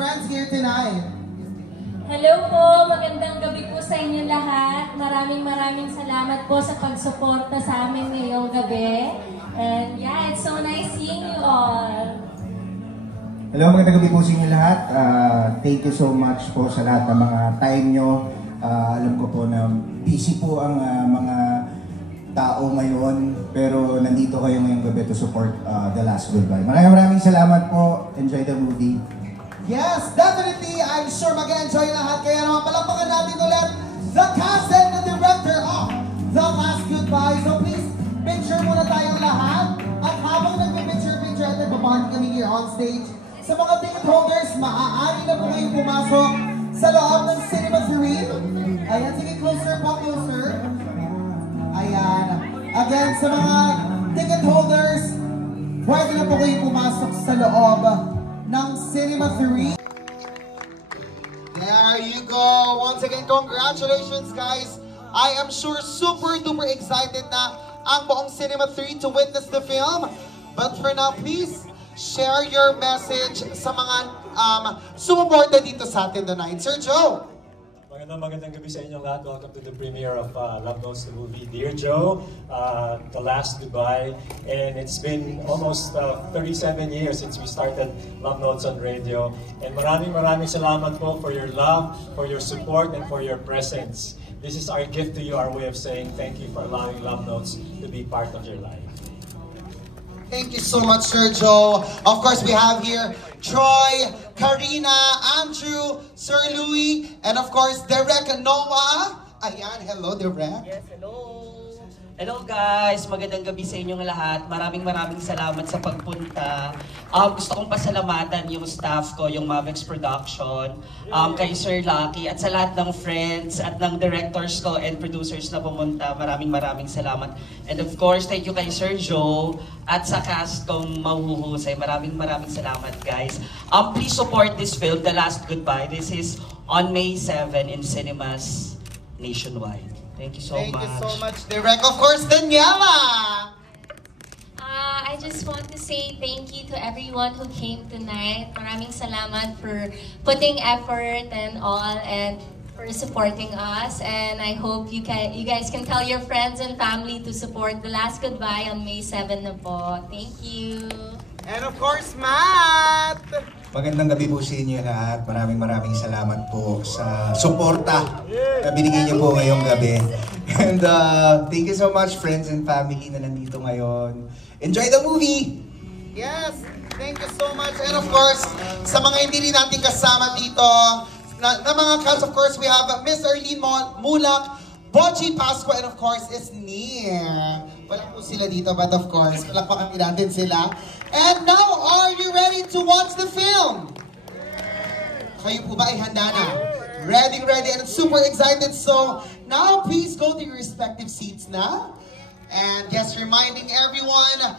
friends here tonight. Hello po, magandang gabi po sa inyo lahat. Maraming salamat po sa pagsuporta sa amin ngayong gabi. And yeah, it's so nice seeing you all. Hello, magandang gabi po sa inyo lahat. Thank you so much po sa lahat ng mga time nyo. Alam ko po na busy po ang mga tao ngayon, pero nandito kayo ngayong gabi to support The Last Goodbye. Maraming salamat po. Enjoy the movie. Yes, definitely. I'm sure mag-enjoy lahat. Kaya naman palakpakan natin ulit the cast and the director of The Last Goodbye. So please, picture muna tayong lahat. At habang nagpipicture at nagbaband kami here on stage, sa mga ticket holders, maaari na po kayong pumasok sa loob ng Cinema 3. Ayan, sige, closer po, closer. Ayan. Again, sa mga ticket holders, pwede na po kayong pumasok sa loob ng Cinema 3. There you go. Once again, congratulations guys. I am sure super duper excited na ang buong Cinema 3 to witness the film. But for now, please share your message sa mga sumuporta dito sa atin tonight. Sir Joe. Magandang gabi sa inyong lahat. Welcome to the premiere of Love Notes, the movie. Dear Joe, The Last Goodbye. And it's been almost 37 years since we started Love Notes on radio. And maraming salamat po for your love, for your support, and for your presence. This is our gift to you, our way of saying thank you for allowing Love Notes to be part of your life. Thank you so much, Sir Joe. Of course, we have here Troy, Karina, Andrew, Sir Louie, and of course, Derek Noah. Ayan, hello, Derek. Yes, hello. Hello guys, magandang gabi sa inyong lahat. Maraming salamat sa pagpunta. Gusto kong pasalamatan yung staff ko, yung Mavex Production, kay Sir Lucky, at sa lahat ng friends at ng directors ko and producers na pumunta. Maraming salamat. And of course, thank you kay Sir Joe at sa cast kong mahuhusay. Maraming salamat guys. Please support this film, The Last Goodbye. This is on May 7 in cinemas nationwide. Thank you so much. Thank you so much, Derek. Of course, Daniela! I just want to say thank you to everyone who came tonight. Maraming salamat for putting effort and all, and for supporting us. And I hope you guys can tell your friends and family to support The Last Goodbye on May 7 na po. Thank you. And of course, Matt! Magandang gabi po sa inyo lahat. Maraming salamat po sa suporta na binigay niyo po ngayong gabi. And thank you so much, friends and family na nandito ngayon. Enjoy the movie! Yes, thank you so much. And of course, sa mga hindi rin natin kasama dito, na mga cast, of course, we have Miss Arlene Mulak, Boji Pasco, and of course, is near. Wala po sila dito, but of course, palakpakan natin sila. And now, are you ready to watch the film? Kayo po ba ay handa na? Ready, and super excited. So, now please go to your respective seats na. And just reminding everyone,